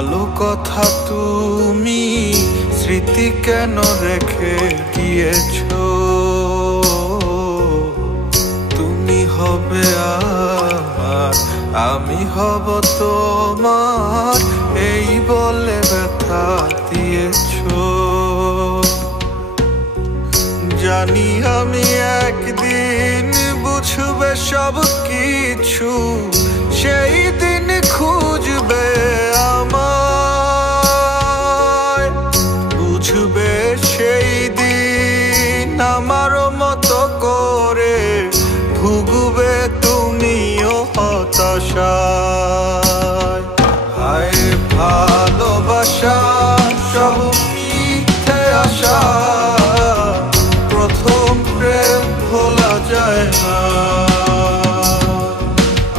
ভালো কথা তুমি স্মৃতি কেন রেখে গিয়েছো? তুমি হবে আমার, আমি হব তোমার, এই বলে ব্যথা দিয়েছো। জানি আমি একদিন বুঝবে সব কিছু, সেই দিন খুঁজবে আমায়, বুঝবে সেই দিন আমার মতো করে, ভুগবে তুমিও হতাশায়। হায় ভালোবাসা সব মিথ্যে আশা, প্রথম প্রেম ভোলা যায় না।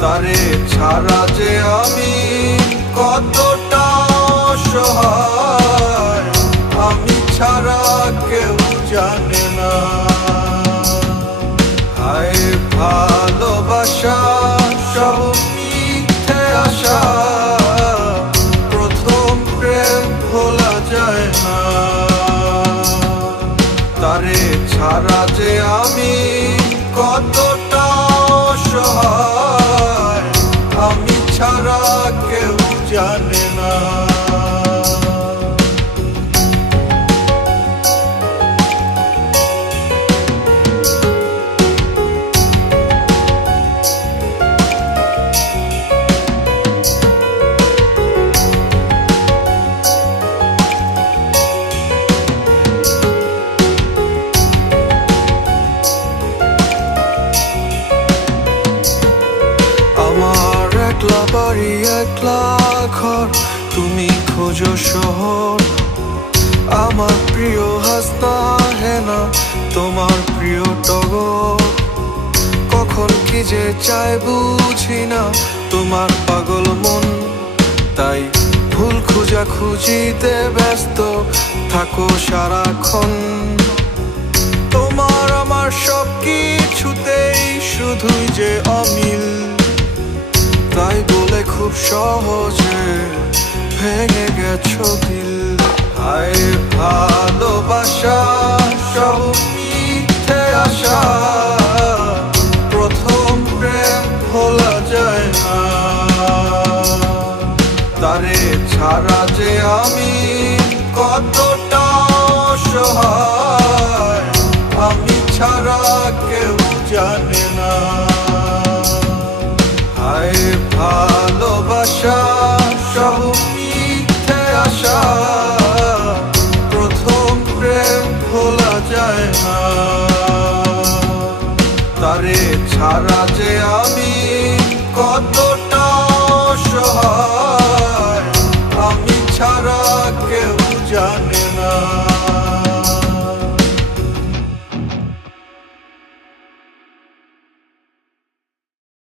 তারে ছাড়া যে আমি কতটা অসহায়, আমি ছাড়া কেউ জানে না। হায় ভালোবাসা সব মিথ্যে আশা, প্রথম প্রেম ভোলা যায় না। তারে ছাড়া যে আমি কতটা অসহায়, আমি ছাড়া কেউ জানে না। একলা বাড়ি একলা ঘর, তুমি খোঁজো শহর। আমার প্রিয় হাসনা হেনা, তোমার প্রিয় টগর। কখন কি যে চাই বুঝি না তোমার পাগল মন, তাই ভুল খুঁজা খুঁজিতে ব্যস্ত থাকো সারাক্ষণ। তোমার আমার সব কিছুতেই শুধুই যে অমিল, তাই বলে খুব সহজে ভেঙে গেছো দিল। হায় ভালোবাসা সব মিথ্যে আশা, প্রথম প্রেম ভোলা যায় না। তারে ছাড়া যে আমি কতটা অসহায়, আমি ছাড়া কেউ জানে না। হায় ভালোবাসা সব মিথ্যে আশা, প্রথম প্রেম ভোলা যায় না। তারে ছাড়া যে আমি কতটা